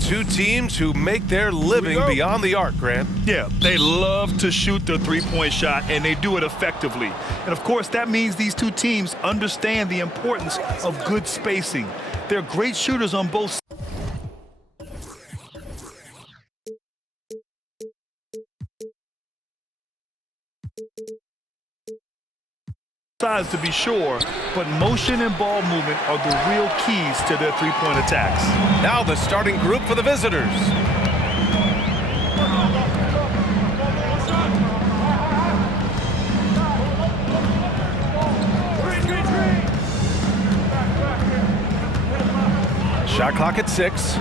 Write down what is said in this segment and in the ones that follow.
Two teams who make their living beyond the arc, Grant. Yeah, they love to shoot the three-point shot, and they do it effectively. And, of course, that means these two teams understand the importance of good spacing. They're great shooters on both sides, to be sure, but motion and ball movement are the real keys to their three-point attacks. Now the starting group for the visitors. Shot clock at 6.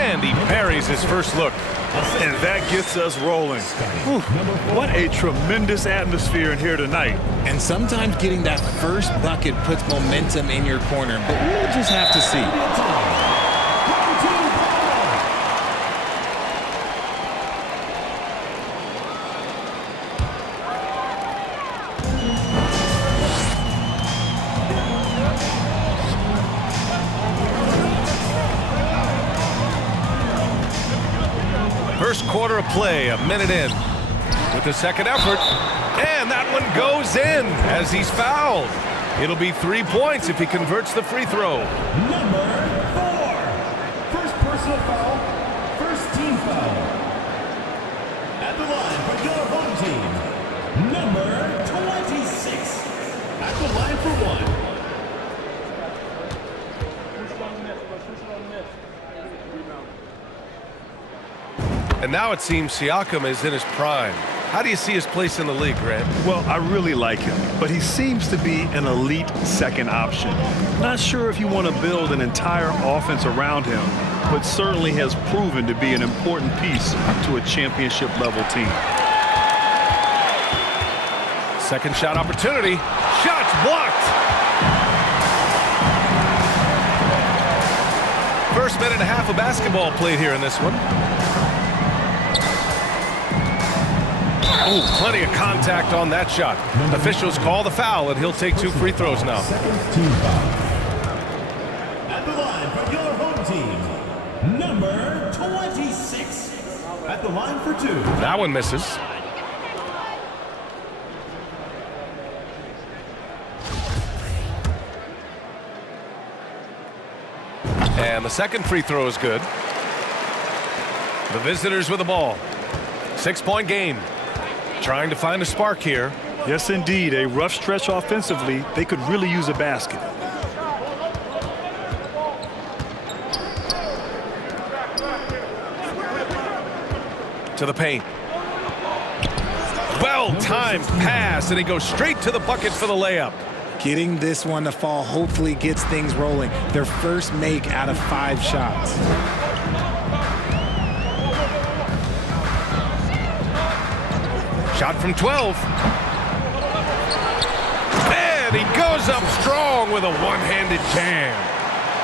And he parries his first look. And that gets us rolling. Whew, what a tremendous atmosphere in here tonight. And sometimes getting that first bucket puts momentum in your corner, but we'll just have to see. First quarter of play, a minute in. With the second effort, and that one goes in as he's fouled. It'll be 3 points if he converts the free throw. Number 4. First personal foul, first team foul. At the line for your home team, number 26. At the line for 1. And now it seems Siakam is in his prime. How do you see his place in the league, Grant? Well, I really like him, but he seems to be an elite second option. Not sure if you want to build an entire offense around him, but certainly has proven to be an important piece to a championship-level team. Second shot opportunity. Shots blocked. First minute and a half of basketball played here in this one. Oh, plenty of contact on that shot. Officials call the foul, and he'll take 2 free throws now. Team foul. At the line for your home team, number 26. At the line for 2. That one misses. And the second free throw is good. The visitors with the ball. 6-point game. Trying to find a spark here. Yes, indeed. A rough stretch offensively. They could really use a basket. To the paint. Well-timed pass, and he goes straight to the bucket for the layup. Getting this one to fall hopefully gets things rolling. Their first make out of 5 shots. Shot from 12. And he goes up strong with a one-handed jam.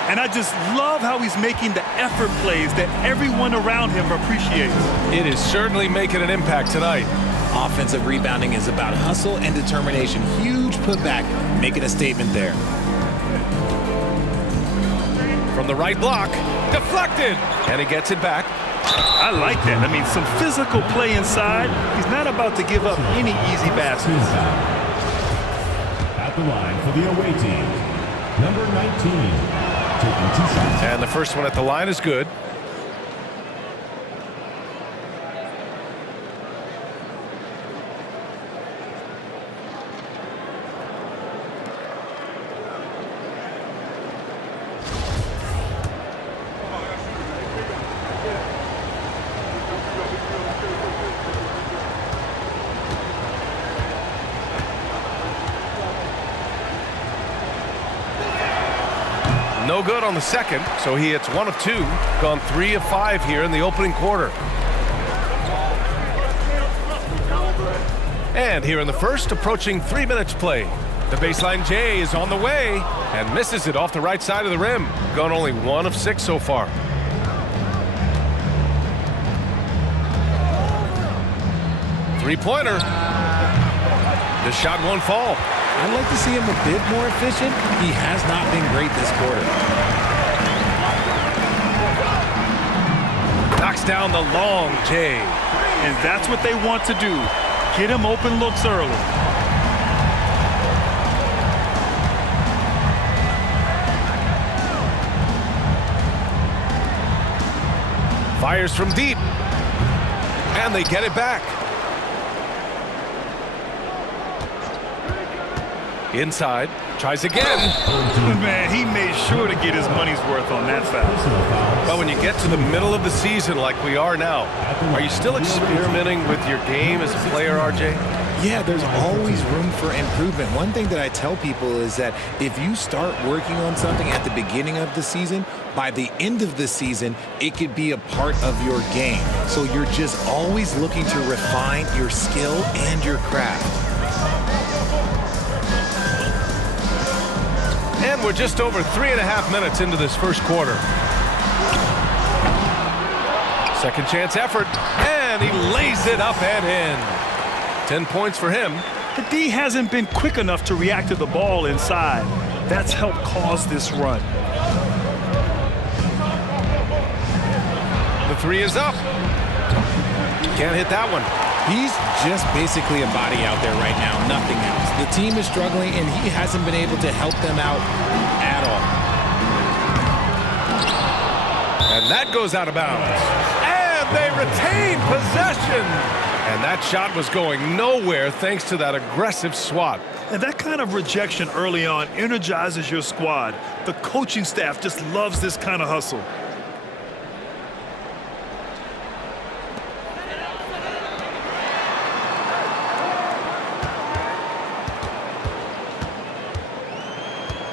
And I just love how he's making the effort plays that everyone around him appreciates. It is certainly making an impact tonight. Offensive rebounding is about hustle and determination. Huge putback, making a statement there. From the right block, deflected, and he gets it back. I like that. I mean, some physical play inside. He's not about to give up any easy baskets. At the line for the away team, number 19. Taking 2 shots. And the first one at the line is good. No good on the second, so he hits 1 of 2. Gone 3 of 5 here in the opening quarter. And here in the first, approaching 3 minutes play. The baseline J is on the way and misses it off the right side of the rim. Gone only 1 of 6 so far. Three-pointer. The shot won't fall. I'd like to see him a bit more efficient. He has not been great this quarter. Knocks down the long J. And that's what they want to do. Get him open looks early. Fires from deep. And they get it back. Inside. Tries again. Man, he made sure to get his money's worth on that foul. But when you get to the middle of the season like we are now, are you still experimenting with your game as a player, RJ? Yeah, there's always room for improvement. One thing that I tell people is that if you start working on something at the beginning of the season, by the end of the season, it could be a part of your game. So you're just always looking to refine your skill and your craft. And we're just over 3.5 minutes into this first quarter. Second chance effort, and he lays it up and in. 10 points for him. The D hasn't been quick enough to react to the ball inside. That's helped cause this run. The three is up. Can't hit that one. He's just basically a body out there right now, nothing else. The team is struggling, and he hasn't been able to help them out at all. And that goes out of bounds. And they retain possession. And that shot was going nowhere thanks to that aggressive swat. And that kind of rejection early on energizes your squad. The coaching staff just loves this kind of hustle.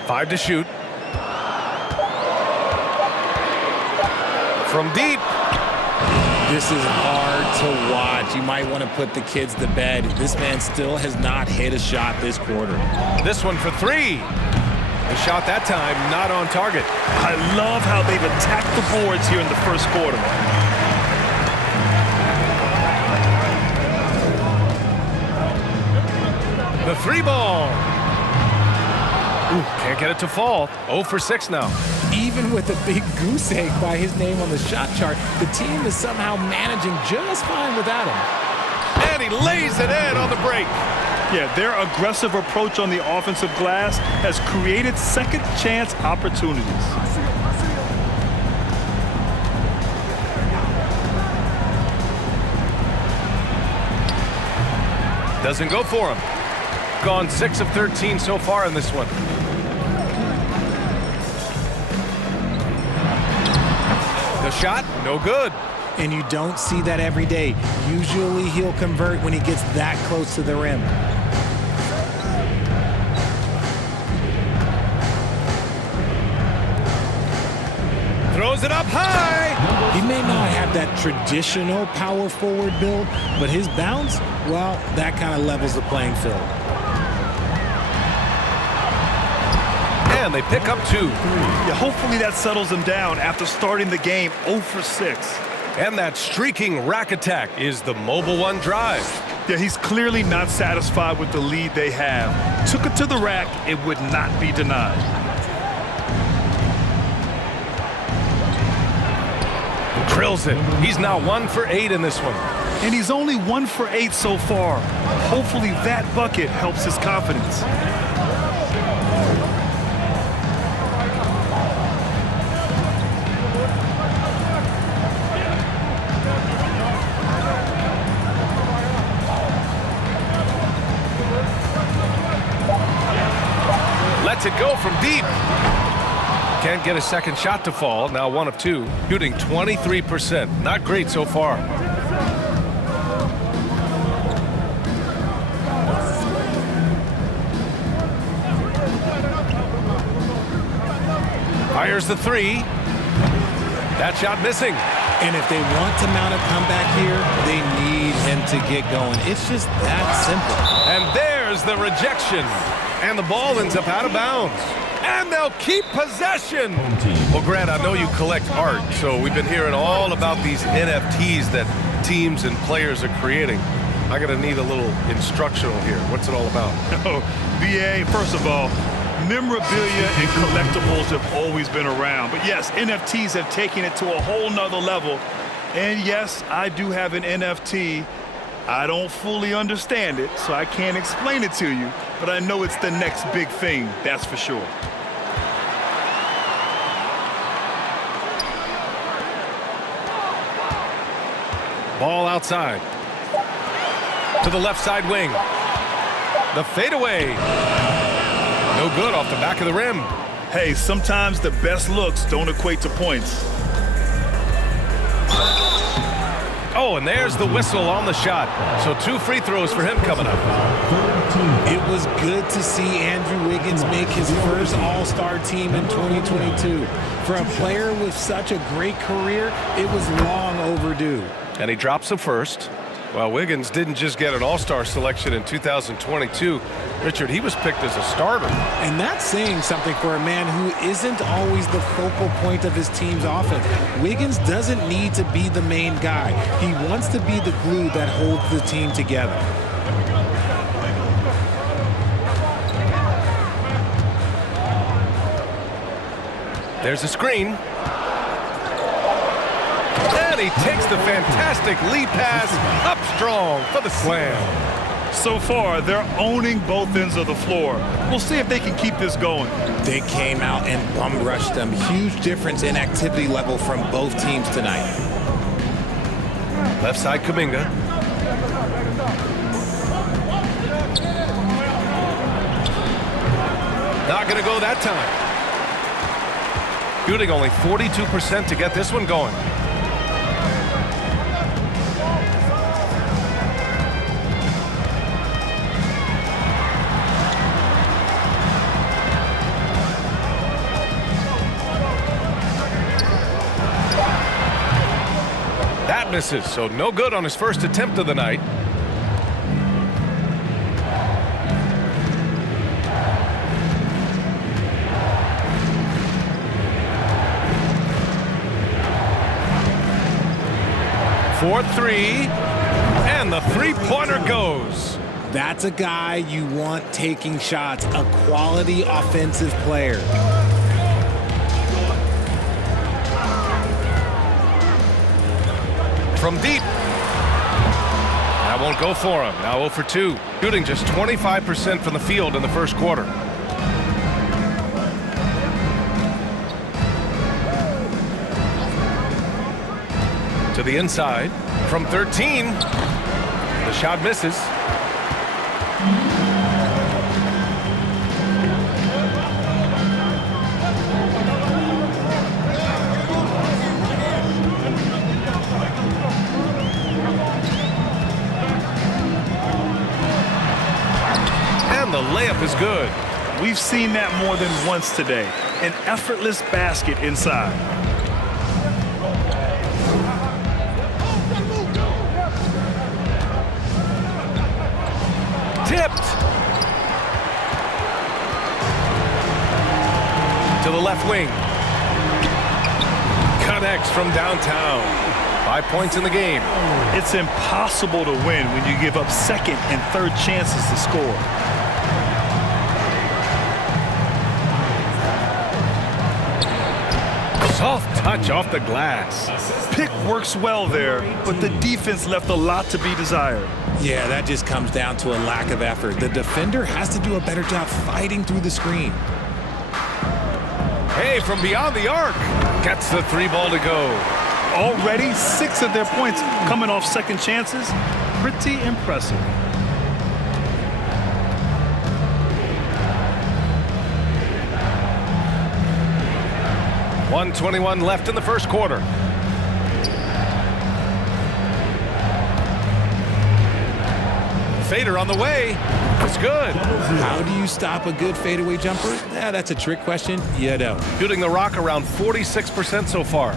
Five to shoot. From deep. This is hard to watch. You might want to put the kids to bed. This man still has not hit a shot this quarter. This one for three. The shot that time not on target. I love how they've attacked the boards here in the first quarter. The three ball. Ooh, can't get it to fall. 0 for 6 now. Even with a big goose egg by his name on the shot chart, the team is somehow managing just fine without him. And he lays it in on the break. Yeah, their aggressive approach on the offensive glass has created second chance opportunities. Doesn't go for him. Gone 6 of 13 so far in this one. The shot, no good. And you don't see that every day. Usually he'll convert when he gets that close to the rim. Throws it up high. He may not have that traditional power forward build, but his bounce, well, that kind of levels the playing field. And they pick up 2. Yeah, hopefully that settles him down after starting the game 0 for 6. And that streaking rack attack is the Mobile One drive. Yeah, he's clearly not satisfied with the lead they have. Took it to the rack, it would not be denied. Drills it. He's now 1 for 8 in this one. And he's only 1 for 8 so far. Hopefully that bucket helps his confidence. Lets it go from deep. Can't get a second shot to fall. Now 1 of 2. Shooting 23%. Not great so far. Fires the 3. That shot missing. And if they want to mount a comeback here, they need him to get going. It's just that simple. And there's the rejection. And the ball ends up out of bounds. And they'll keep possession. Well, Grant, I know you collect art, so we've been hearing all about these NFTs that teams and players are creating. I'm going to need a little instructional here. What's it all about? Oh, BA, first of all, memorabilia and collectibles have always been around. But yes, NFTs have taken it to a whole nother level. And yes, I do have an NFT. I don't fully understand it, so I can't explain it to you. But I know it's the next big thing, that's for sure. Ball outside. To the left side wing. The fadeaway. No good off the back of the rim. Hey, sometimes the best looks don't equate to points. Oh, and there's the whistle on the shot. So 2 free throws for him coming up. It was good to see Andrew Wiggins make his first All-Star team in 2022. For a player with such a great career, it was long overdue. And he drops the first. Well, Wiggins didn't just get an All-Star selection in 2022. Richard, he was picked as a starter. And that's saying something for a man who isn't always the focal point of his team's offense. Wiggins doesn't need to be the main guy. He wants to be the glue that holds the team together. There's a screen. And he takes the fantastic lead pass up strong for the slam. So far, they're owning both ends of the floor. We'll see if they can keep this going. They came out and bum rushed them. Huge difference in activity level from both teams tonight. Left side Kuminga. Not going to go that time. Shooting only 42% to get this one going. That misses, so no good on his first attempt of the night. For 3, and the three-pointer goes. That's a guy you want taking shots, a quality offensive player. From deep. That won't go for him. Now 0 for 2. Shooting just 25% from the field in the first quarter. To the inside. From 13. The shot misses. The layup is good. We've seen that more than once today. An effortless basket inside. Tipped. To the left wing. Connects from downtown. 5 points in the game. It's impossible to win when you give up second and third chances to score. Soft touch off the glass. Pick works well there, but the defense left a lot to be desired. Yeah, that just comes down to a lack of effort. The defender has to do a better job fighting through the screen. Hey, from beyond the arc. Gets the 3 ball to go. Already 6 of their points coming off second chances. Pretty impressive. .121 left in the first quarter. Fader on the way. It's good. How do you stop a good fadeaway jumper? Yeah, that's a trick question. You don't. Shooting the rock around 46% so far.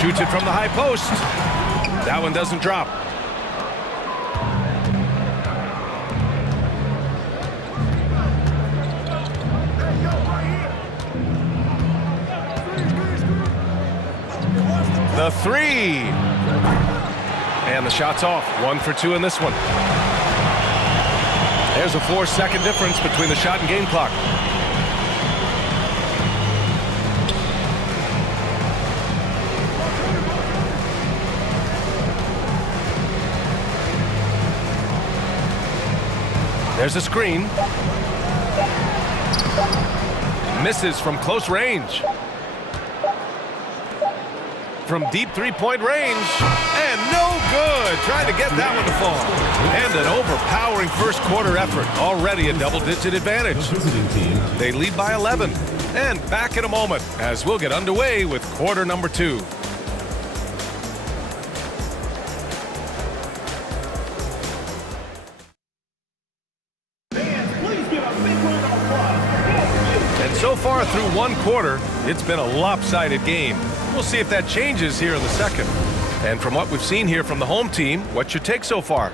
Shoots it from the high post. That one doesn't drop. The three. And the shot's off. 1 for 2 in this one. There's a 4-second difference between the shot and game clock. There's a screen. Misses from close range. From deep three-point range. And no good. Trying to get that one to fall. And an overpowering first quarter effort. Already a double-digit advantage. They lead by 11. And back in a moment as we'll get underway with quarter number 2. And so far through one quarter, it's been a lopsided game. We'll see if that changes here in the second. And from what we've seen here from the home team, what's your take so far?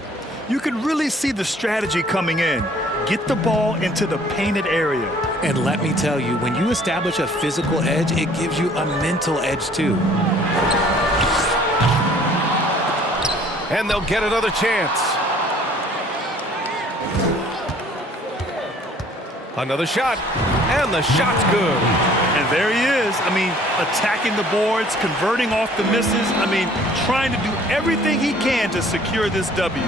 You can really see the strategy coming in. Get the ball into the painted area. And let me tell you, when you establish a physical edge, it gives you a mental edge too. And they'll get another chance. Another shot. And the shot's good. And there he is. I mean, attacking the boards, converting off the misses. I mean, trying to do everything he can to secure this W.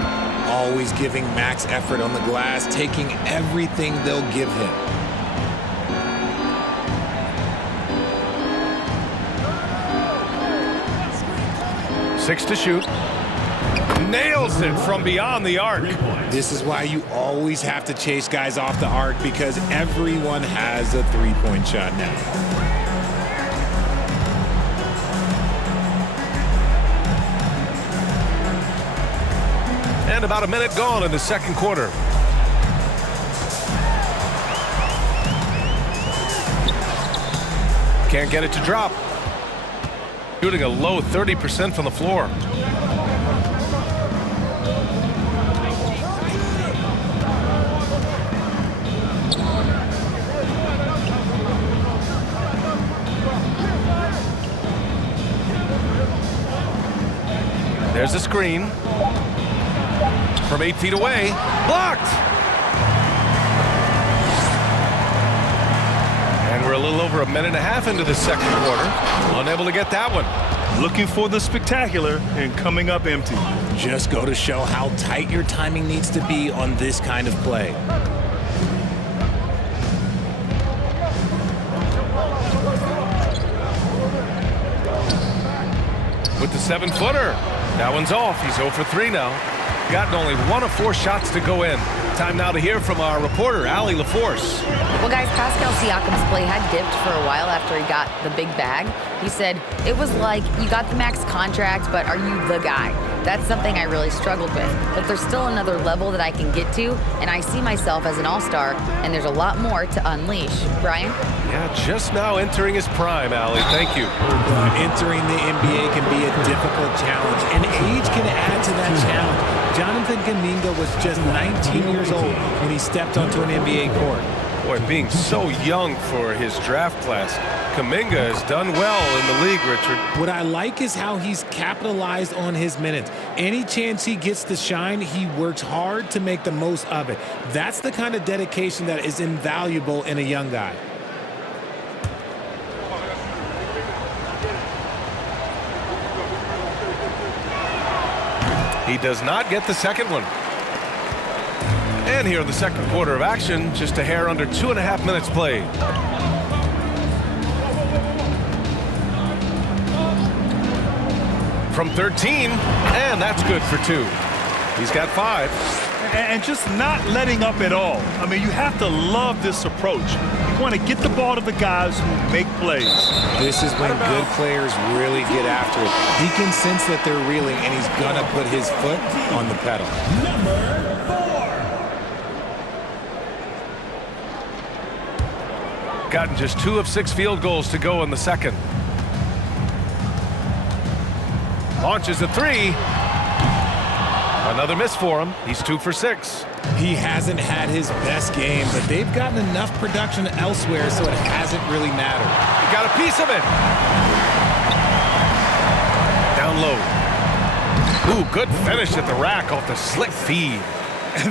Always giving max effort on the glass, taking everything they'll give him. Six to shoot. Nails it from beyond the arc. This is why you always have to chase guys off the arc, because everyone has a three-point shot now. And about a minute gone in the second quarter. Can't get it to drop. Shooting a low 30% from the floor. There's a screen. From 8 feet away. Blocked! And we're a little over a minute and a half into the second quarter. Unable to get that one. Looking for the spectacular and coming up empty. Just go to show how tight your timing needs to be on this kind of play. With the 7-footer. That one's off. He's 0 for 3 now. Gotten only 1 of 4 shots to go in. Time now to hear from our reporter, Allie LaForce. Well, guys, Pascal Siakam's play had dipped for a while after he got the big bag. He said, it was like, you got the max contract, but are you the guy? That's something I really struggled with. But there's still another level that I can get to, and I see myself as an all-star, and there's a lot more to unleash. Brian? Yeah, just now entering his prime, Allie. Thank you. Entering the NBA can be a difficult challenge, and age can add to that challenge. Jonathan Kuminga was just 19 years old when he stepped onto an NBA court. Boy, being so young for his draft class, Kuminga has done well in the league, Richard. What I like is how he's capitalized on his minutes. Any chance he gets to shine, he works hard to make the most of it. That's the kind of dedication that is invaluable in a young guy. He does not get the second one. And here in the second quarter of action, just a hair under 2.5 minutes played. From 13, and that's good for 2. He's got 5. And just not letting up at all. I mean, you have to love this approach. You want to get the ball to the guys who make plays. This is when good players really get after it. He can sense that they're reeling, and he's going to put his foot on the pedal. Number 4. Gotten just 2 of 6 field goals to go in the second. Launches a three. Another miss for him. He's 2 for 6. He hasn't had his best game, but they've gotten enough production elsewhere, so it hasn't really mattered. He got a piece of it. Down low. Ooh, good finish at the rack off the slick feed.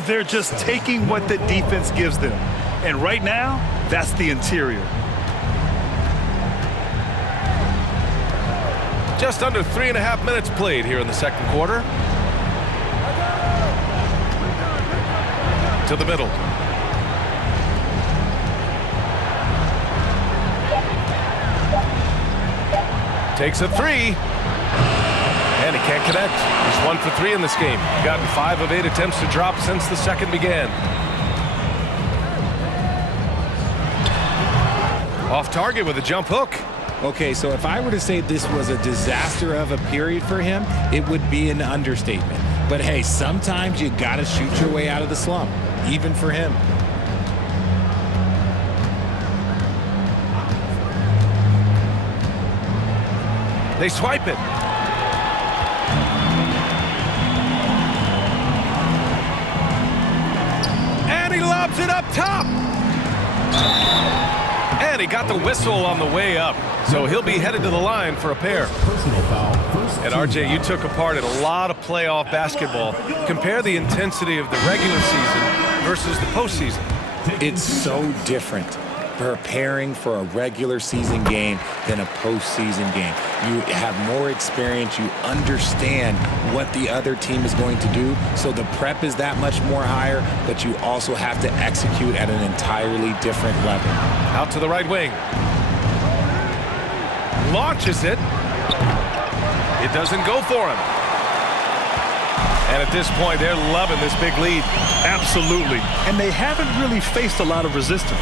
They're just taking what the defense gives them. And right now, that's the interior. Just under 3.5 minutes played here in the second quarter. To the middle. Takes a three. And he can't connect. He's 1 for 3 in this game. Gotten 5 of 8 attempts to drop since the second began. Off target with a jump hook. Okay, so if I were to say this was a disaster of a period for him, it would be an understatement. But hey, sometimes you gotta shoot your way out of the slump, even for him. They swipe it. And he lobs it up top. And he got the whistle on the way up. So he'll be headed to the line for a pair. Personal foul. And RJ, you took a part in a lot of playoff basketball. Compare the intensity of the regular season versus the postseason. It's so different preparing for a regular season game than a postseason game. You have more experience. You understand what the other team is going to do. So the prep is that much more higher, but you also have to execute at an entirely different level. Out to the right wing. Launches it. It doesn't go for him. And at this point, they're loving this big lead. Absolutely. And they haven't really faced a lot of resistance.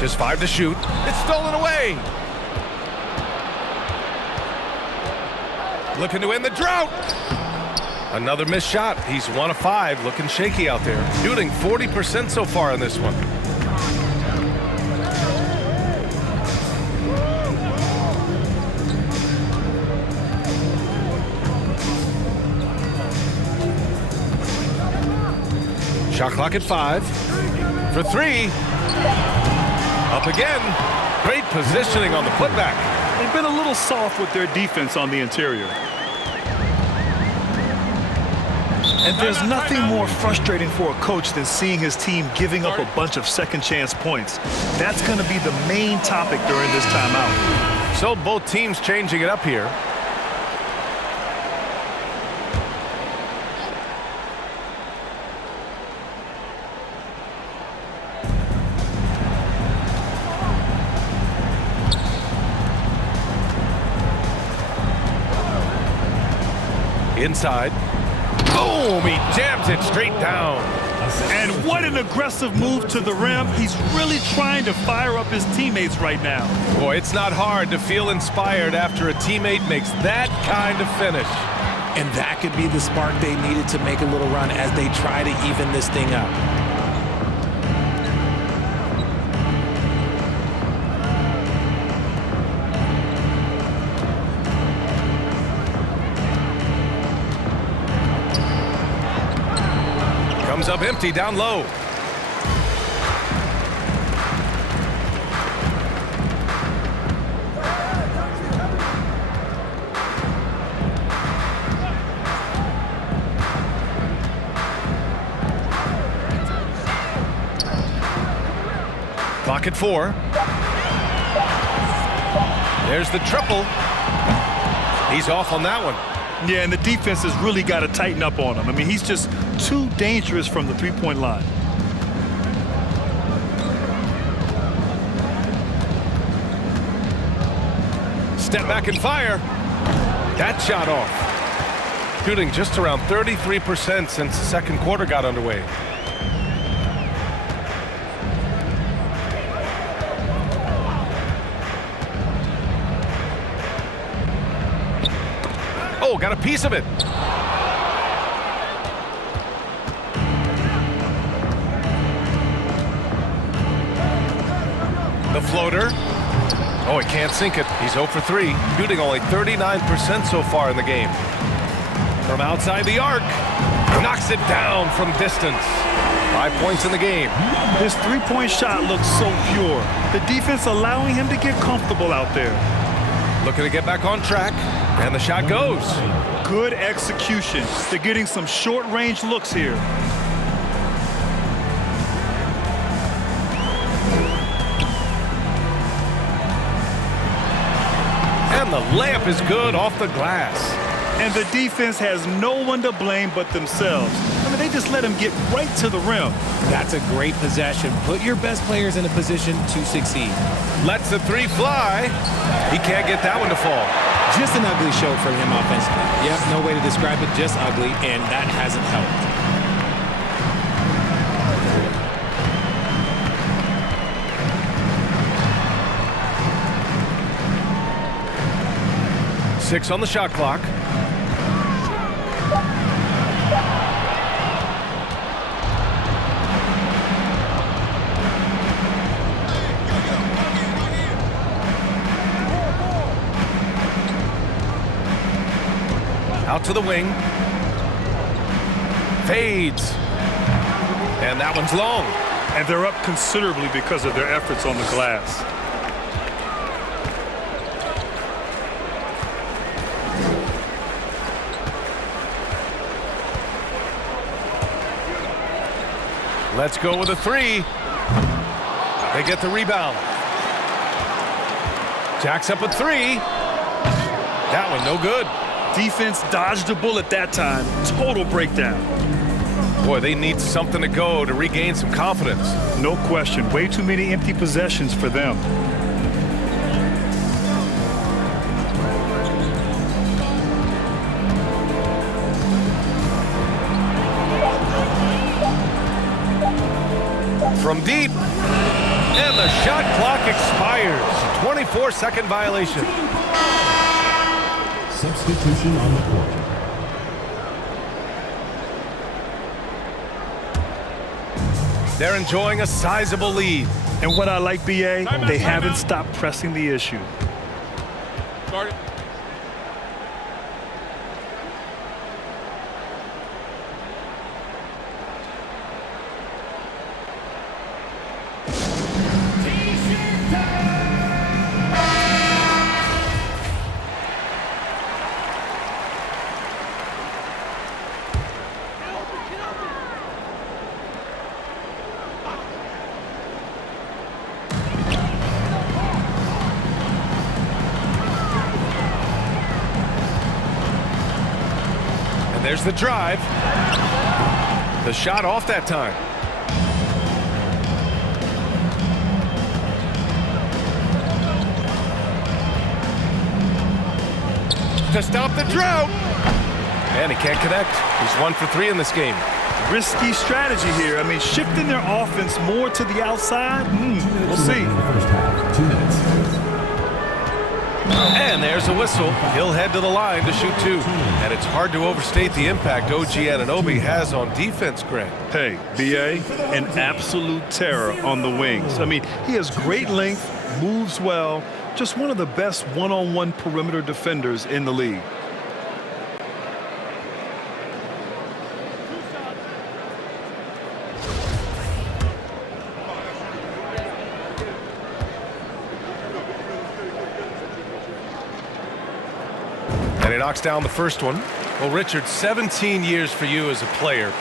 Just 5 to shoot. It's stolen away. Looking to end the drought. Another missed shot. He's 1 of 5. Looking shaky out there. Shooting 40% so far in this one. Shot clock at 5. For 3. Up again. Great positioning on the putback. They've been a little soft with their defense on the interior. And there's nothing more frustrating for a coach than seeing his team giving up a bunch of second chance points. That's going to be the main topic during this timeout. So both teams changing it up here. Inside. Boom! He jams it straight down. And what an aggressive move to the rim. He's really trying to fire up his teammates right now. Boy, it's not hard to feel inspired after a teammate makes that kind of finish. And that could be the spark they needed to make a little run as they try to even this thing up. Comes up empty down low. Clock at 4. There's the triple. He's off on that one. Yeah, and the defense has really got to tighten up on him. I mean, he's just too dangerous from the three-point line. Step back and fire. That shot off. Shooting just around 33% since the second quarter got underway. Oh, got a piece of it. The floater. Oh, he can't sink it. He's 0 for 3, shooting only 39% so far in the game. From outside the arc, knocks it down from distance. 5 points in the game. His three-point shot looks so pure. The defense allowing him to get comfortable out there. Looking to get back on track, and the shot goes. Good execution. They're getting some short-range looks here. And the layup is good off the glass. And the defense has no one to blame but themselves. I mean, they just let him get right to the rim. That's a great possession. Put your best players in a position to succeed. Lets the 3 fly. He can't get that one to fall. Just an ugly show from him offensively. Yep, no way to describe it, just ugly, and that hasn't helped. Six on the shot clock. Out to the wing. Fades. And that one's long. And they're up considerably because of their efforts on the glass. Let's go with a 3. They get the rebound. Jacks up a 3. That one no good. Defense dodged a bullet that time. Total breakdown. Boy, they need something to go to regain some confidence. No question. Way too many empty possessions for them. From deep. And the shot clock expires. 24-second violation. Substitution on the court. They're enjoying a sizable lead. And what I like, BA, they haven't stopped pressing the issue. Started. There's the drive. The shot off that time. To stop the drought. And he can't connect. He's 1 for 3 in this game. Risky strategy here. I mean, shifting their offense more to the outside. We'll see. In the first half, 2 minutes. And there's a whistle. He'll head to the line to shoot 2. And it's hard to overstate the impact OG Anunoby has on defense, Greg. Hey, BA, an absolute terror on the wings. I mean, he has great length, moves well, just one of the best one-on-one perimeter defenders in the league. And he knocks down the first one. Well, Richard, 17 years for you as a player.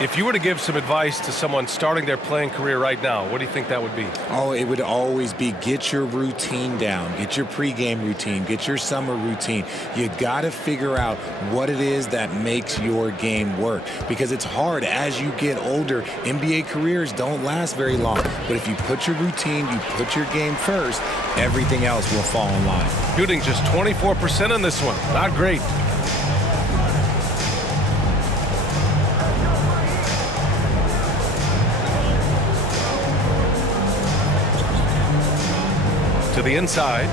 If you were to give some advice to someone starting their playing career right now, what do you think that would be? Oh, it would always be get your routine down. Get your pregame routine. Get your summer routine. You got to figure out what it is that makes your game work. Because it's hard as you get older. NBA careers don't last very long. But if you put your routine, you put your game first, everything else will fall in line. Shooting just 24% in this one. Not great. To the inside.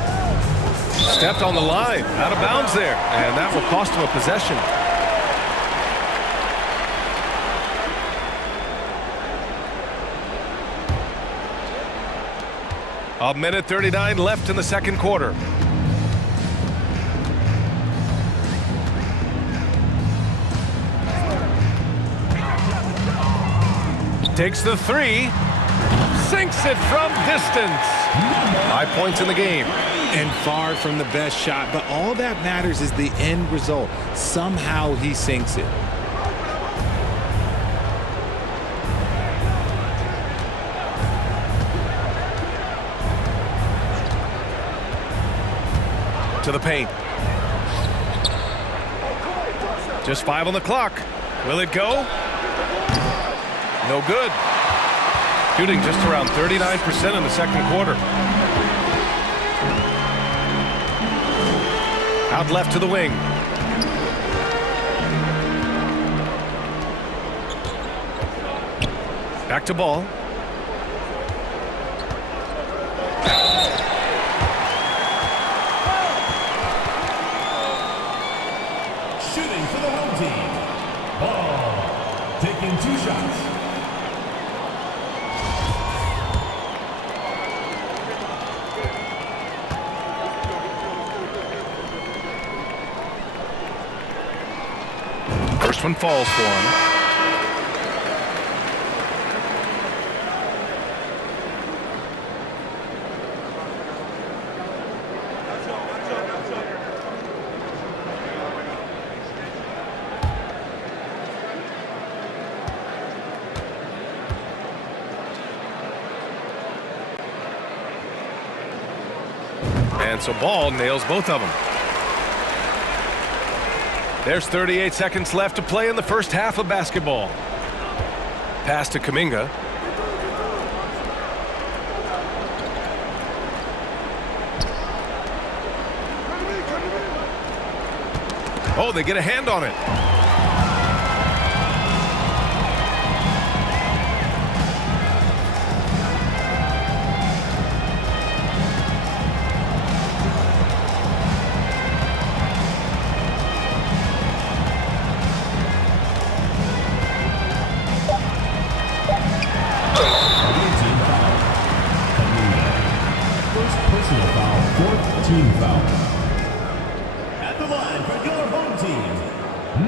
Stepped on the line. Out of bounds there. And that will cost him a possession. A minute 39 left in the second quarter. Takes the three. Sinks it from distance. 5 points in the game. And far from the best shot, but all that matters is the end result. Somehow he sinks it. To the paint. Just 5 on the clock. Will it go? No good. Shooting just around 39% in the second quarter. Out left to the wing. Back to ball. Shooting for the home team. Ball. Taking 2 shots. First one falls for him. And so Ball nails both of them. There's 38 seconds left to play in the first half of basketball. Pass to Kuminga. Oh, they get a hand on it. Team foul. At the line for your home team,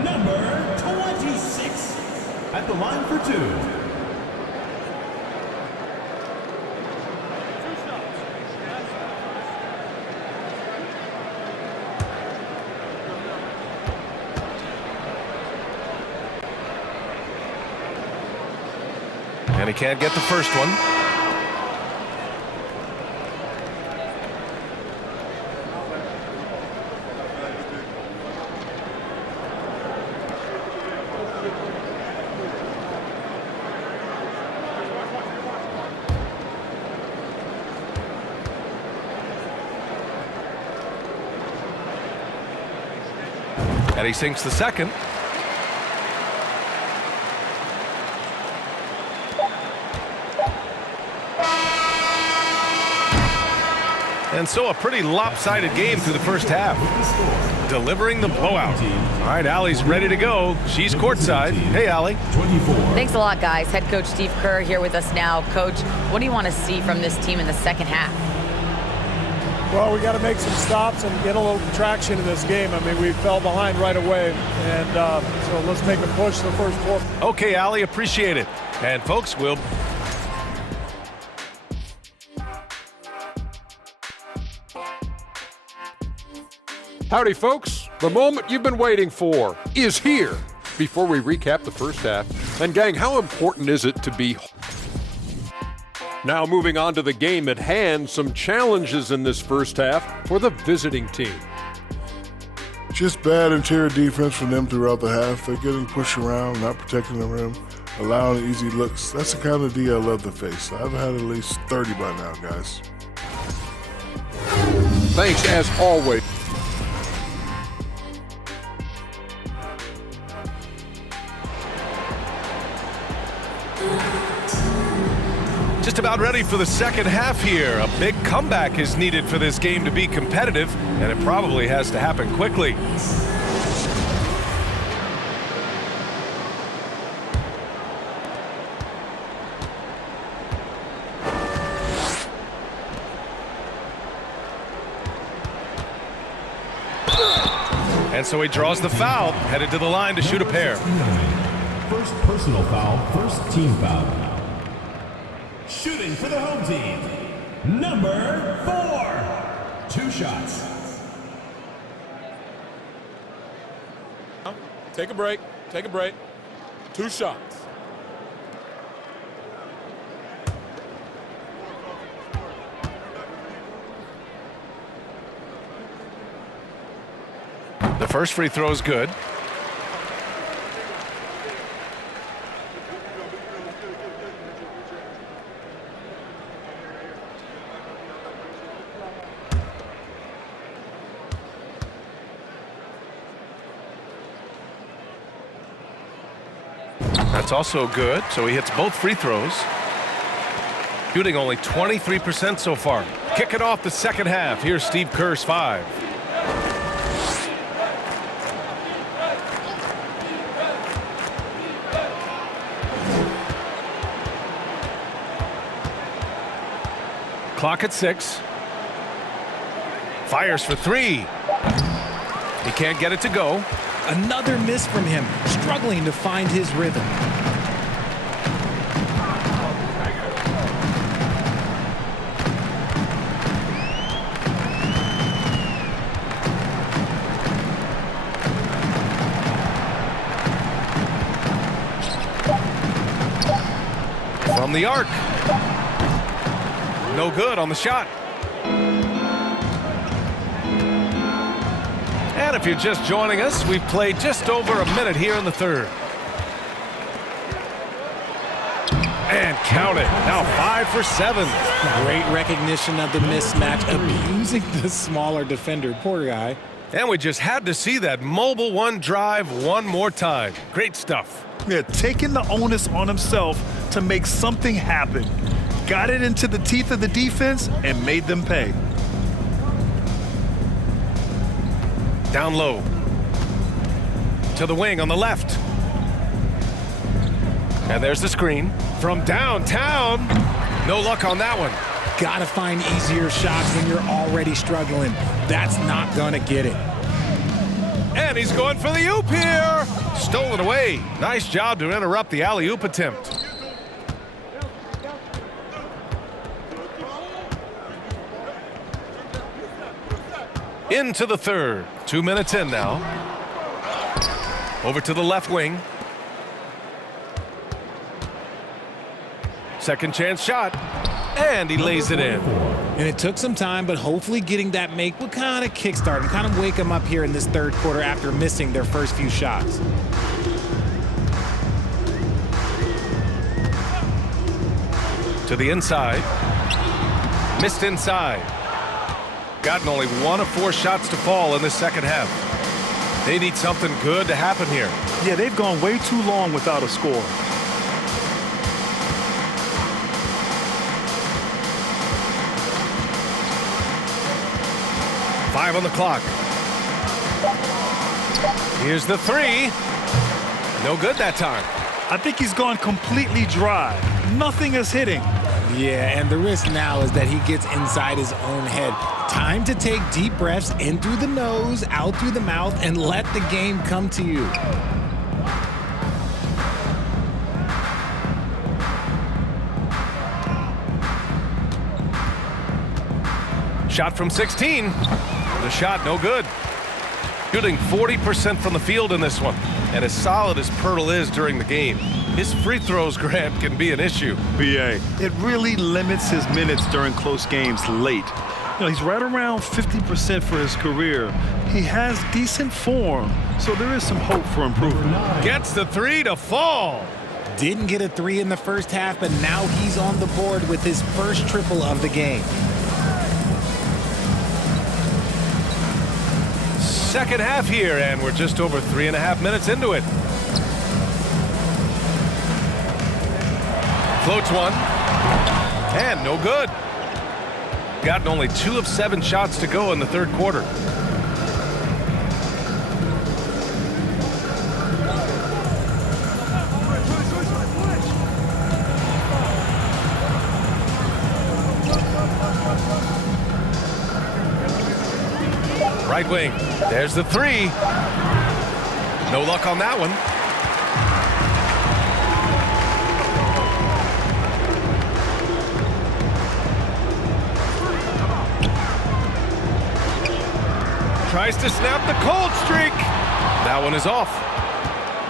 number 26. At the line for 2. And he can't get the first one. And he sinks the second. And so a pretty lopsided game through the first half. Delivering the blowout. All right, Allie's ready to go. She's courtside. Hey, Allie. Thanks a lot, guys. Head coach Steve Kerr here with us now. Coach, what do you want to see from this team in the second half? Well, we got to make some stops and get a little traction in this game. I mean, we fell behind right away, and so let's make a push the first quarter. Okay, Allie, appreciate it. And folks, we'll... Howdy, folks. The moment you've been waiting for is here. Before we recap the first half, and gang, how important is it to be... Now moving on to the game at hand, some challenges in this first half for the visiting team. Just bad interior defense from them throughout the half. They're getting pushed around, not protecting the rim, allowing easy looks. That's the kind of D I love to face. I've had at least 30 by now, guys. Thanks as always. Just about ready for the second half here. A big comeback is needed for this game to be competitive, and it probably has to happen quickly. And so he draws the foul, headed to the line to shoot a pair. First personal foul, first team foul. Shooting for the home team, number 4. 2 shots. Take a break. Take a break. 2 shots. The first free throw is good. That's also good, so he hits both free throws. Shooting only 23% so far. Kicking off the second half. Here's Steve Kerr's 5. Clock at 6. Fires for 3. He can't get it to go. Another miss from him, struggling to find his rhythm. From the arc. No good on the shot. And if you're just joining us, we've played just over a minute here in the third. And count it. Now 5 for 7. Great recognition of the mismatch, abusing the smaller defender. Poor guy. And we just had to see that mobile one drive one more time. Great stuff. Yeah, taking the onus on himself to make something happen. Got it into the teeth of the defense and made them pay. Down low. To the wing on the left. And there's the screen. From downtown. No luck on that one. Gotta find easier shots when you're already struggling. That's not gonna get it. And he's going for the oop here. Stolen away. Nice job to interrupt the alley-oop attempt. Into the third. 2 minutes in now. Over to the left wing. Second chance shot. And he lays it in. And it took some time, but hopefully getting that make will kind of kickstart and kind of wake them up here in this third quarter after missing their first few shots. To the inside. Missed inside. Gotten only 1 of 4 shots to fall in the second half. They need something good to happen here. Yeah, they've gone way too long without a score. Five on the clock. Here's the 3. No good that time. I think he's gone completely dry. Nothing is hitting. Yeah, and the risk now is that he gets inside his own head. Time to take deep breaths in through the nose, out through the mouth, and let the game come to you. Shot from 16. The shot no good. Shooting 40% from the field in this one. And as solid as Pirtle is during the game, his free throws, Grant, can be an issue. BA, it really limits his minutes during close games late. You know, he's right around 50% for his career. He has decent form, so there is some hope for improvement. Gets the 3 to fall. Didn't get a 3 in the first half, but now he's on the board with his first triple of the game. Second half here, and we're just over 3.5 minutes into it. Floats one. And no good. Gotten only 2 of 7 shots to go in the third quarter. Right wing. There's the three. No luck on that one. Tries to snap the cold streak. That one is off.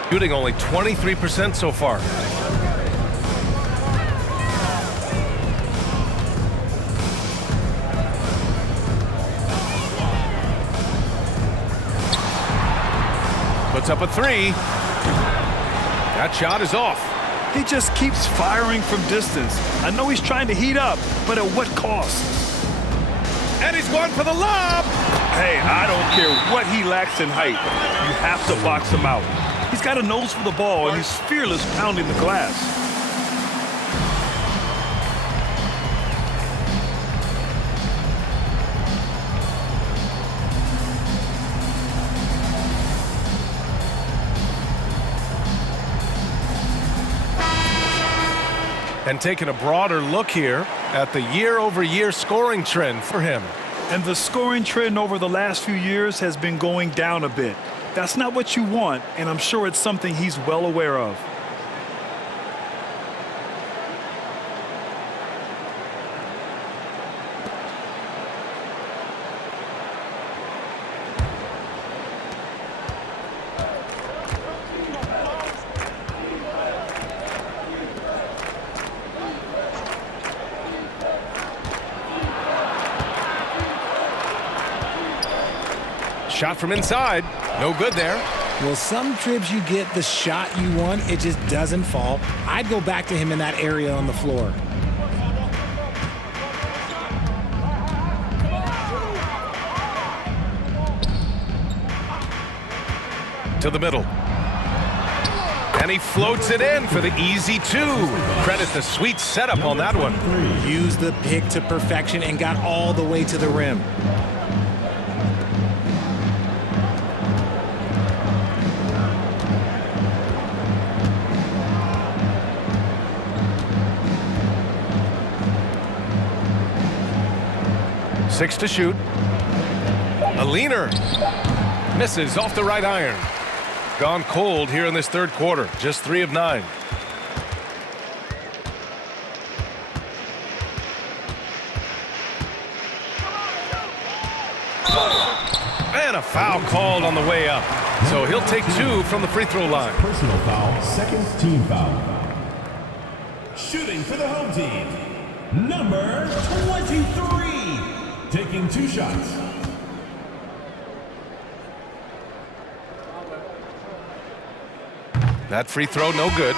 Shooting only 23% so far. Puts up a three. That shot is off. He just keeps firing from distance. I know he's trying to heat up, but at what cost? And he's going for the lob. Hey, I don't care what he lacks in height. You have to box him out. He's got a nose for the ball, and he's fearless pounding the glass. And taking a broader look here at the year-over-year scoring trend for him. And the scoring trend over the last few years has been going down a bit. That's not what you want, and I'm sure it's something he's well aware of. Shot from inside. No good there. Well, some trips you get the shot you want, it just doesn't fall. I'd go back to him in that area on the floor. To the middle. And he floats it in for the easy two. Credit the sweet setup on that one. Used the pick to perfection and got all the way to the rim. Six to shoot. A leaner. Misses off the right iron. Gone cold here in this third quarter. Just 3 of 9. And a foul called on the way up. So he'll take 2 from the free throw line. Personal foul, second team foul. Shooting for the home team, number 23. Taking 2 shots. That free throw, no good.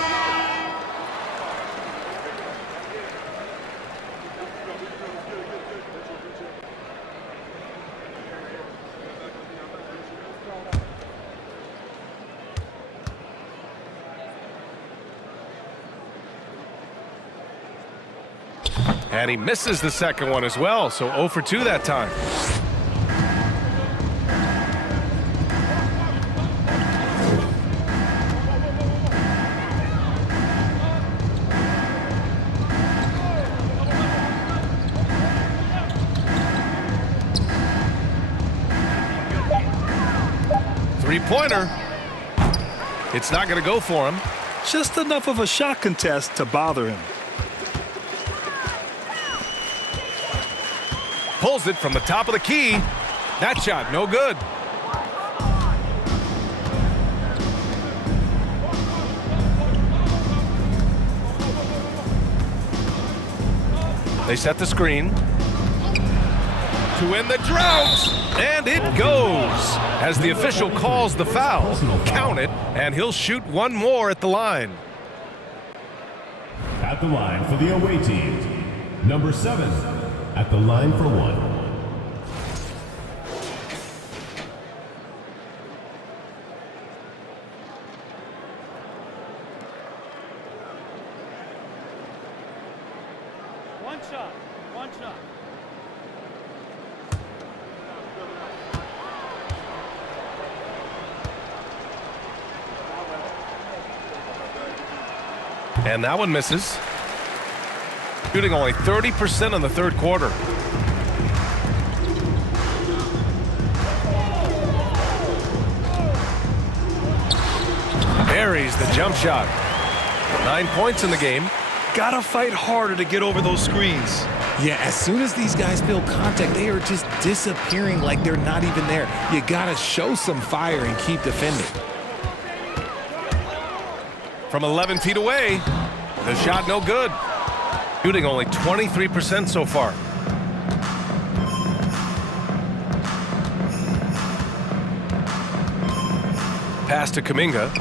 And he misses the second one as well, so 0 for 2 that time. Three-pointer. It's not going to go for him. Just enough of a shot contest to bother him. Pulls it from the top of the key. That shot, no good. They set the screen. To win the drought. And it goes. As the official calls the foul. Count it, and he'll shoot one more at the line. At the line for the away team, number 7. At the line for 1. One shot. And that one misses. Shooting only 30% in the third quarter. buries the jump shot. 9 points in the game. Gotta fight harder to get over those screens. Yeah, as soon as these guys feel contact, they are just disappearing like they're not even there. You gotta show some fire and keep defending. From 11 feet away, the shot no good. Shooting only 23% so far. Pass to Kuminga.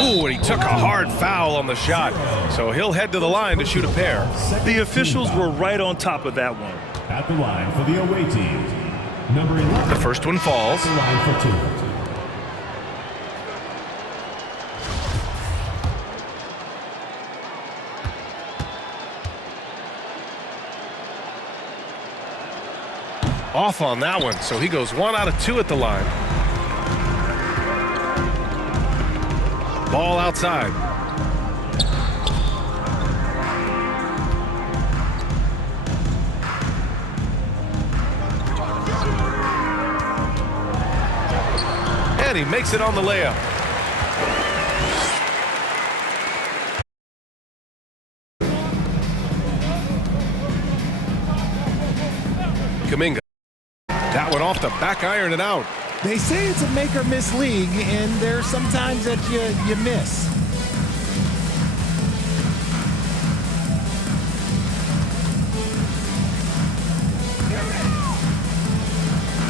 Ooh, and he took a hard foul on the shot. So he'll head to the line to shoot a pair. The officials were right on top of that one. At the line for the away team, number 11. The first one falls. At the line for 2. Off on that one, so he goes 1 out of 2 at the line. Ball outside. And he makes it on the layup. Kuminga. That one off the back iron and out. They say it's a make or miss league, and there's sometimes that you miss.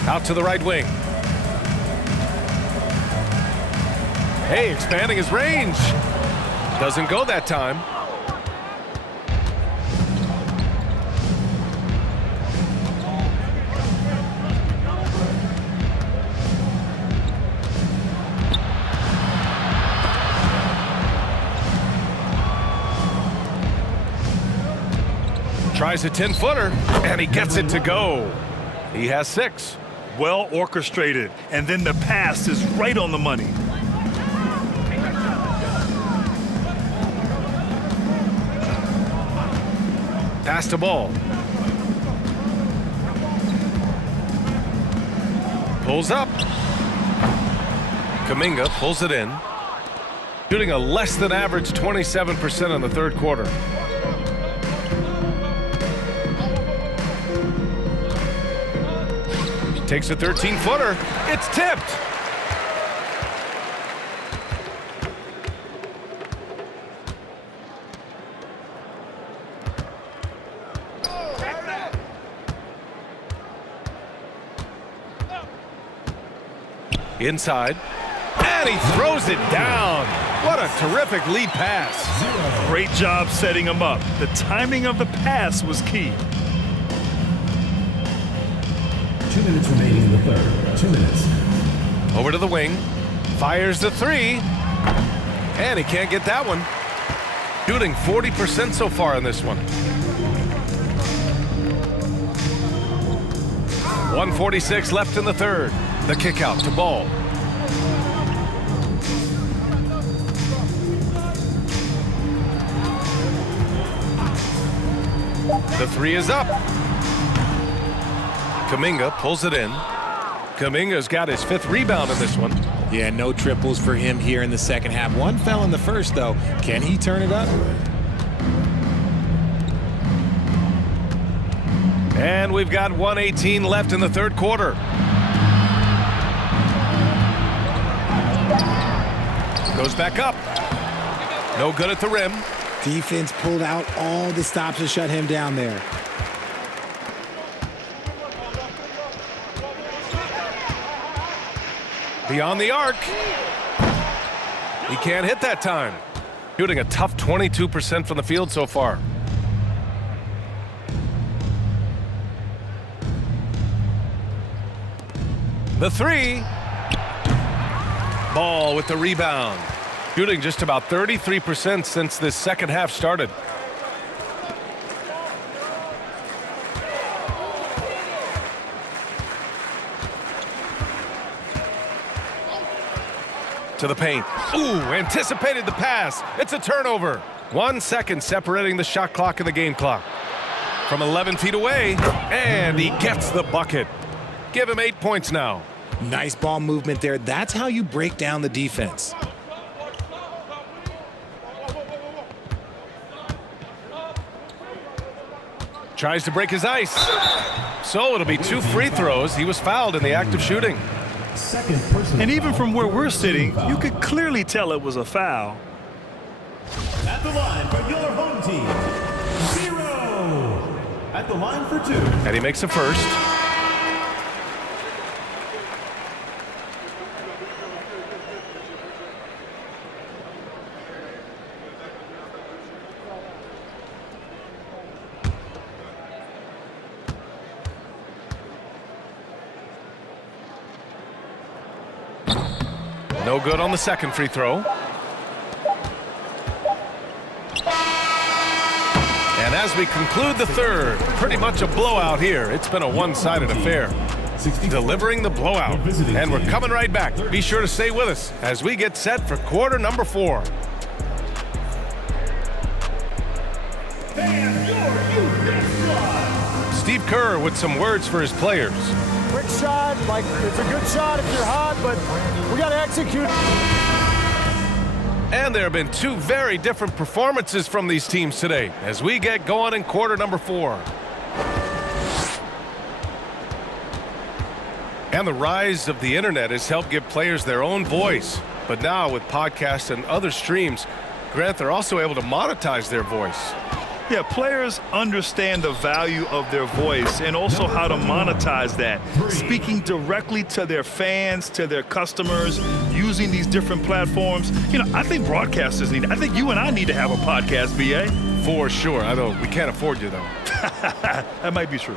Out to the right wing. Hey, expanding his range. Doesn't go that time. Tries a 10-footer, and he gets it to go. He has 6. Well orchestrated, and then the pass is right on the money. Pass to ball. Pulls up. Kuminga pulls it in. Shooting a less than average 27% in the third quarter. Takes a 13-footer. It's tipped. Inside. And he throws it down. What a terrific lead pass. Great job setting him up. The timing of the pass was key. 2 minutes remaining in the third. 2 minutes. Over to the wing. Fires the 3. And he can't get that one. Shooting 40% so far in this one. 1:46 left in the third. The kick out to Ball. The 3 is up. Kuminga pulls it in. Kuminga's got his 5th rebound in this one. Yeah, no triples for him here in the second half. One fell in the first, though. Can he turn it up? And we've got 1:18 left in the third quarter. Goes back up. No good at the rim. Defense pulled out all the stops to shut him down there. Beyond the arc. He can't hit that time. Shooting a tough 22% from the field so far. The 3. Ball with the rebound. Shooting just about 33% since this second half started. To the paint. Ooh, anticipated the pass. It's a turnover. 1 second separating the shot clock and the game clock. From 11 feet away, and he gets the bucket. Give him 8 points now. Nice ball movement there. That's how you break down the defense. Tries to break his ice. So it'll be 2 free throws. He was fouled in the act of shooting. Second personal And even foul, from where we're sitting, foul. you could clearly tell it was a foul. At the line for your home team, 0. At the line for 2. And he makes a first. No good on the second free throw. And as we conclude the third, pretty much a blowout here. It's been a one-sided affair. Delivering the blowout. And we're coming right back. Be sure to stay with us as we get set for quarter number 4. Steve Kerr with some words for his players. Quick shot, like it's a good shot if you're hot, but we got to execute. And there have been 2 very different performances from these teams today as we get going in quarter number 4. And the rise of the internet has helped give players their own voice. But now with podcasts and other streams, Grant, they're also able to monetize their voice. Yeah, players understand the value of their voice and also how to monetize that. Speaking directly to their fans, to their customers, using these different platforms. You know, I think broadcasters need, I think you and I need to have a podcast, BA. For sure. I know we can't afford you, though. That might be true.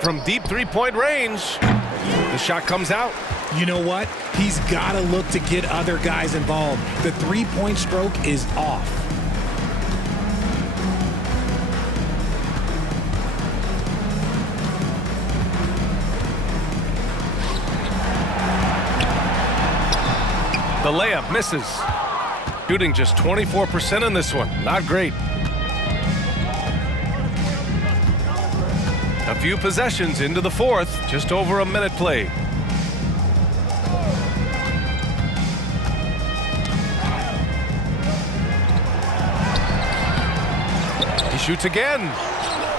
From deep three-point range, the shot comes out. You know what? He's got to look to get other guys involved. The three-point stroke is off. The layup misses. Shooting just 24% in this one. Not great. A few possessions into the fourth. Just over a minute played. He shoots again.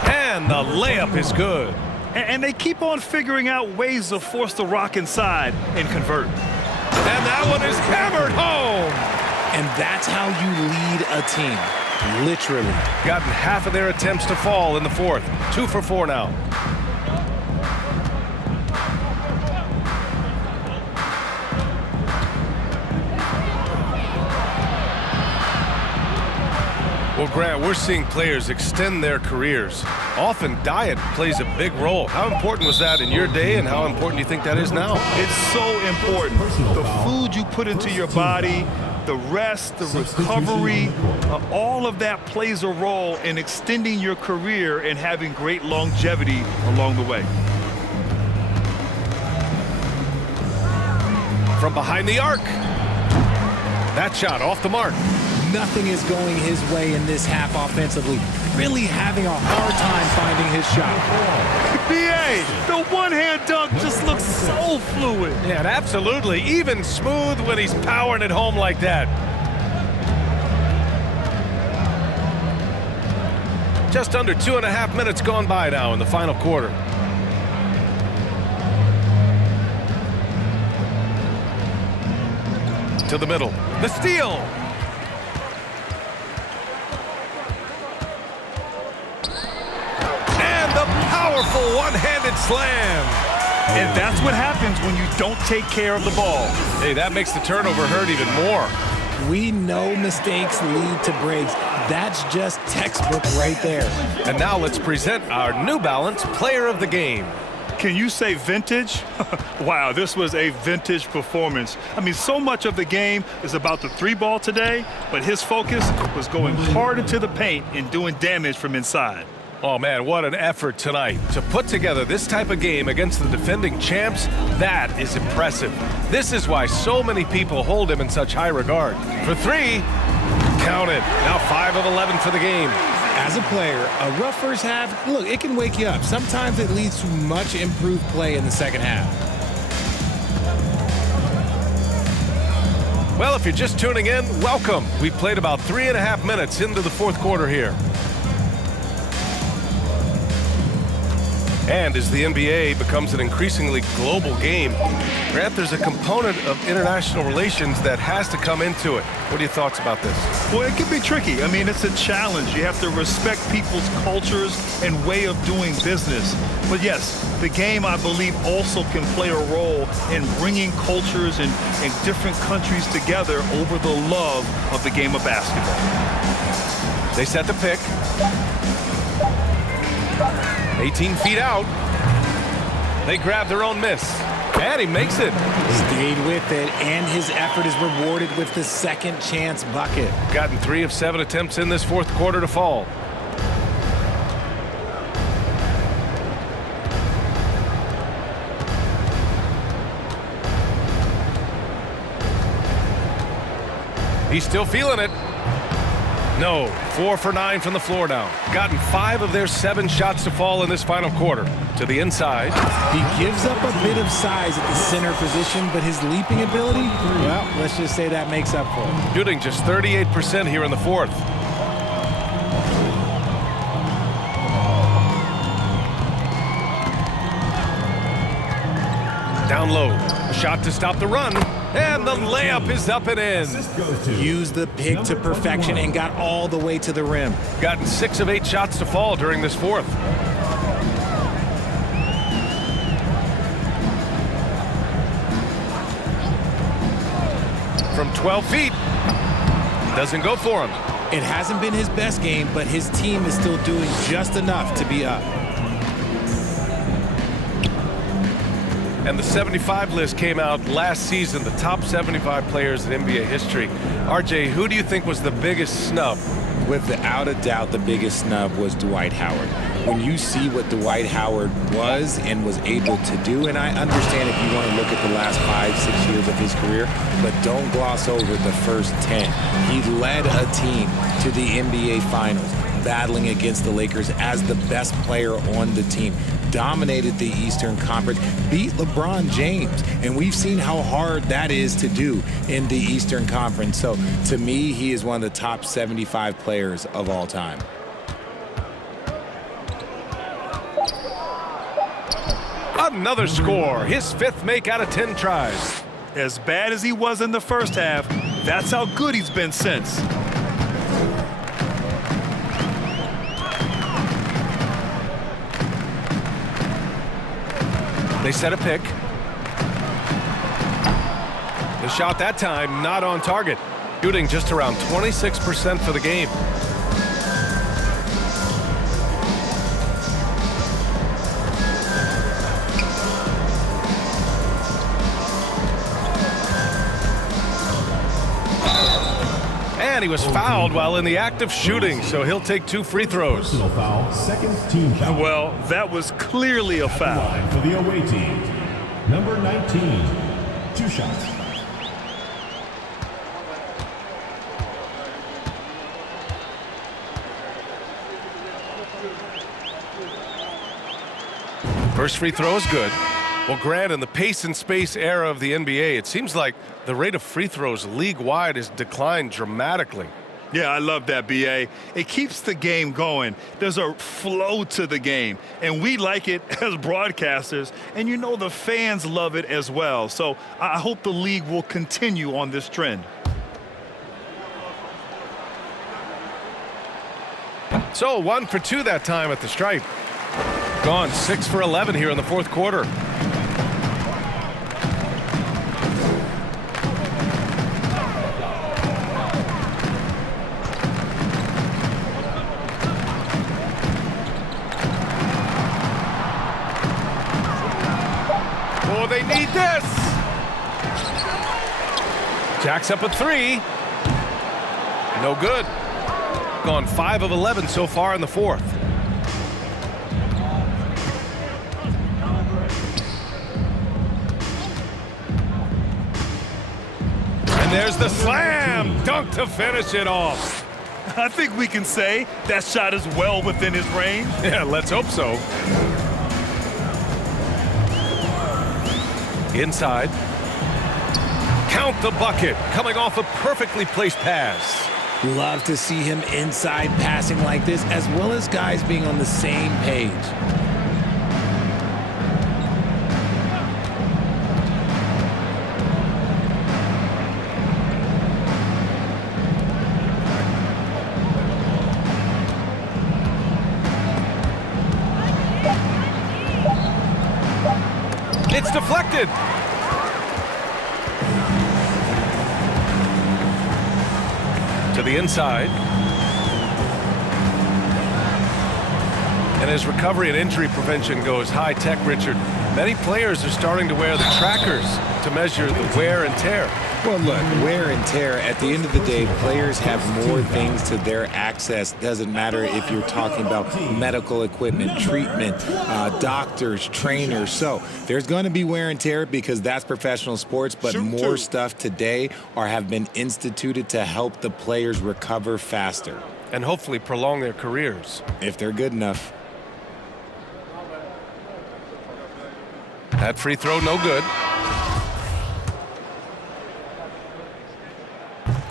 And the layup is good. And they keep on figuring out ways to force the rock inside and convert. And that one is hammered home. And that's how you lead a team. Literally. Gotten half of their attempts to fall in the fourth. 2 for 4 now. Well, Grant, we're seeing players extend their careers. Often diet plays a big role. How important was that in your day, and how important do you think that is now? It's so important. The food you put into your body, the rest, the recovery, all of that plays a role in extending your career and having great longevity along the way. From behind the arc. That shot off the mark. Nothing is going his way in this half offensively. Really having a hard time finding his shot. BA, the one-hand dunk just looks so fluid. Yeah, and absolutely. Even smooth when he's powering it home like that. Just under 2.5 minutes gone by now in the final quarter. To the middle. The steal. Powerful one-handed slam. And that's what happens when you don't take care of the ball. Hey, that makes the turnover hurt even more. We know mistakes lead to breaks. That's just textbook right there. And now let's present our New Balance Player of the Game. Can you say vintage? Wow, this was a vintage performance. I mean, so much of the game is about the 3-ball today, but his focus was going hard into the paint and doing damage from inside. Oh, man, what an effort tonight. To put together this type of game against the defending champs, that is impressive. This is why so many people hold him in such high regard. For 3, count it. Now 5 of 11 for the game. As a player, a rough first half, look, it can wake you up. Sometimes it leads to much improved play in the second half. Well, if you're just tuning in, welcome. We played about 3.5 minutes into the fourth quarter here. And as the NBA becomes an increasingly global game, Grant, there's a component of international relations that has to come into it. What are your thoughts about this? Well, it can be tricky. I mean, it's a challenge. You have to respect people's cultures and way of doing business. But yes, the game, I believe, also can play a role in bringing cultures and different countries together over the love of the game of basketball. They set the pick. 18 feet out. They grab their own miss. And he makes it. Stayed with it, and his effort is rewarded with the second chance bucket. Gotten 3 of 7 attempts in this fourth quarter to fall. He's still feeling it. No, 4 for 9 from the floor now. Gotten 5 of their 7 shots to fall in this final quarter. To the inside. He gives up a bit of size at the center position, but his leaping ability, well, let's just say that makes up for it. Shooting just 38% here in the fourth. Down low. A shot to stop the run. And the layup is up and in. Used the pick to perfection and got all the way to the rim. Gotten 6 of 8 shots to fall during this fourth. From 12 feet. Doesn't go for him. It hasn't been his best game, but his team is still doing just enough to be up. And the 75 list came out last season, the top 75 players in NBA history. RJ, who do you think was the biggest snub? Without a doubt, the biggest snub was Dwight Howard. When you see what Dwight Howard was and was able to do, and I understand if you want to look at the last 5-6 years of his career, but don't gloss over the first 10. He led a team to the NBA Finals, battling against the Lakers as the best player on the team. Dominated the Eastern Conference, beat LeBron James, and we've seen how hard that is to do in the Eastern Conference. So to me, he is one of the top 75 players of all time. Another score, his 5th make out of 10 tries. As bad as he was in the first half, that's how good he's been since. They set a pick. The shot that time not on target. Shooting just around 26% for the game. And he was fouled while in the act of shooting, so he'll take 2 free throws. Personal foul, second team foul. Well, that was clearly a foul. Line for the away team. Number 19, 2 shots. First free throw is good. Well, Grant, in the pace and space era of the NBA, it seems like the rate of free throws league-wide has declined dramatically. Yeah, I love that, B.A. It keeps the game going. There's a flow to the game, and we like it as broadcasters, and you know the fans love it as well. So I hope the league will continue on this trend. So 1 for 2 that time at the stripe. Gone 6 for 11 here in the fourth quarter. Oh, they need this. Jacks up a 3. No good. Gone 5 of 11 so far in the fourth. And there's the slam dunk to finish it off. I think we can say that shot is well within his range. Yeah, let's hope so. Inside. Count the bucket, coming off a perfectly placed pass. Love to see him inside passing like this, as well as guys being on the same page. It's deflected. To the inside. And as recovery and injury prevention goes high-tech, Richard, many players are starting to wear the trackers to measure the wear and tear. Well, look, wear and tear, at the end of the day, players have more things to their access. Doesn't matter if you're talking about medical equipment, treatment, doctors, trainers. So there's going to be wear and tear because that's professional sports, but more stuff today have been instituted to help the players recover faster. And hopefully prolong their careers. If they're good enough. That free throw, no good.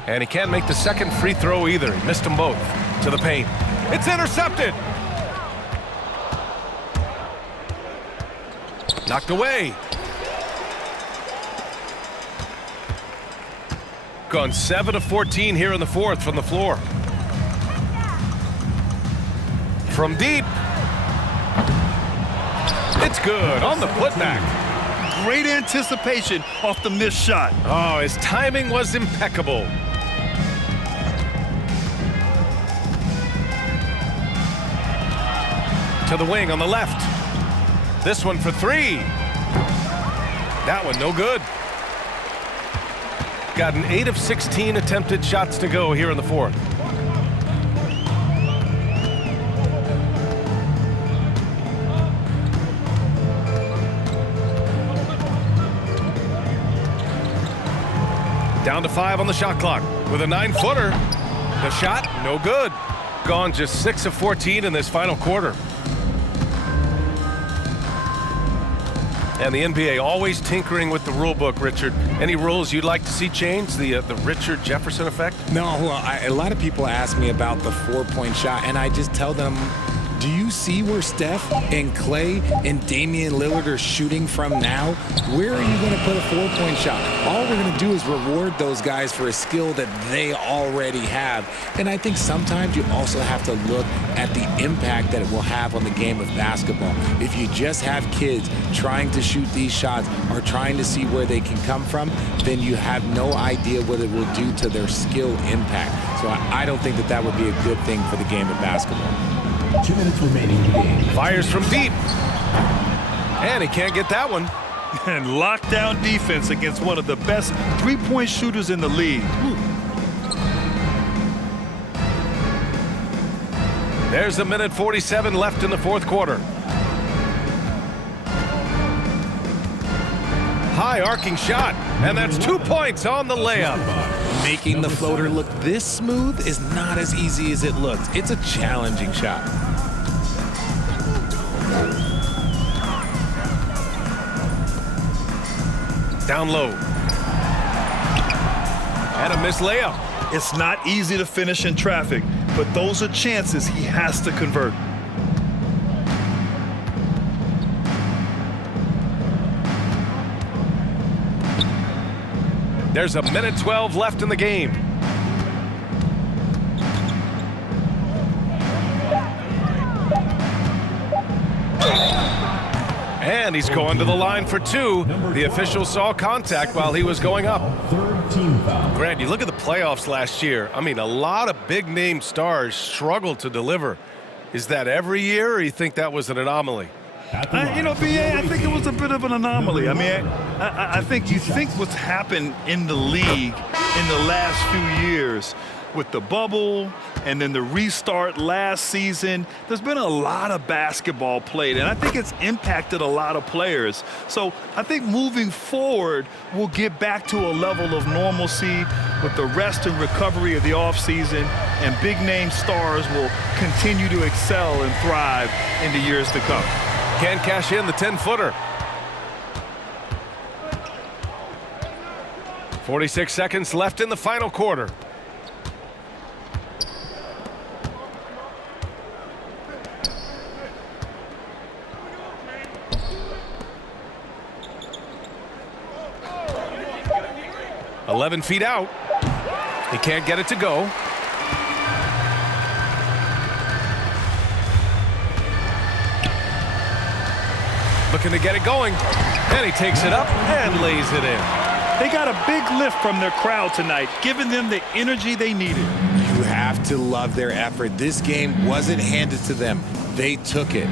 And he can't make the second free throw either. He missed them both. To the paint. It's intercepted. Knocked away. Gone 7 of 14 here in the fourth from the floor. From deep. It's good on the putback. Great anticipation off the missed shot. Oh, his timing was impeccable. To the wing on the left. This one for three. That one no good. Got an 8 of 16 attempted shots to go here in the fourth. Down to 5 on the shot clock with a 9-footer. The shot, no good. Gone just 6 of 14 in this final quarter. And the NBA always tinkering with the rule book, Richard. Any rules you'd like to see changed? The Richard Jefferson effect? No, well, a lot of people ask me about the 4-point shot, and I just tell them, do you see where Steph and Clay and Damian Lillard are shooting from now? Where are you going to put a 4-point shot? All we're going to do is reward those guys for a skill that they already have. And I think sometimes you also have to look at the impact that it will have on the game of basketball. If you just have kids trying to shoot these shots or trying to see where they can come from, then you have no idea what it will do to their skill impact. So I don't think that would be a good thing for the game of basketball. 2 minutes remaining in the game. Fires from deep. And he can't get that one. And lockdown defense against one of the best three-point shooters in the league. There's a minute 47 left in the fourth quarter. High arcing shot. And that's 2 points on the layup. Making the floater look this smooth is not as easy as it looks. It's a challenging shot. Down low. And a missed layup. It's not easy to finish in traffic, but those are chances he has to convert. There's a minute 12 left in the game. And he's going to the line for 2. The official saw contact while he was going up. Third team foul. Grant, you look at the playoffs last year. I mean, a lot of big-name stars struggled to deliver. Is that every year, or you think that was an anomaly? BA, I think it was a bit of an anomaly. I mean, I think you think what's happened in the league in the last few years, with the bubble and then the restart last season, there's been a lot of basketball played, and I think it's impacted a lot of players. So I think moving forward, we'll get back to a level of normalcy with the rest and recovery of the offseason, and big-name stars will continue to excel and thrive in the years to come. Can't cash in the 10-footer. 46 seconds left in the final quarter. "11 feet out." He can't get it to go. Looking to get it going, and he takes it up and lays it in. They got a big lift from their crowd tonight, giving them the energy they needed. You have to love their effort. This game wasn't handed to them. They took it.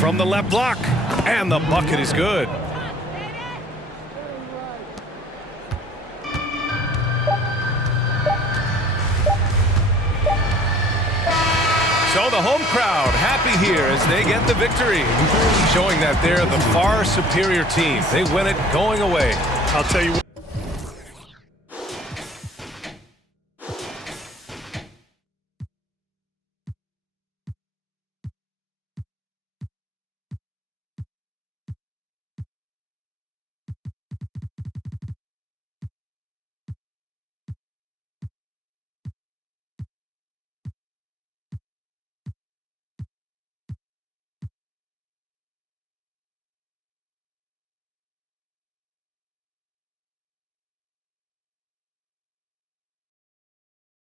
From the left block, and the bucket is good. So the home crowd happy here as they get the victory, showing that they're the far superior team. They win it going away. I'll tell you what.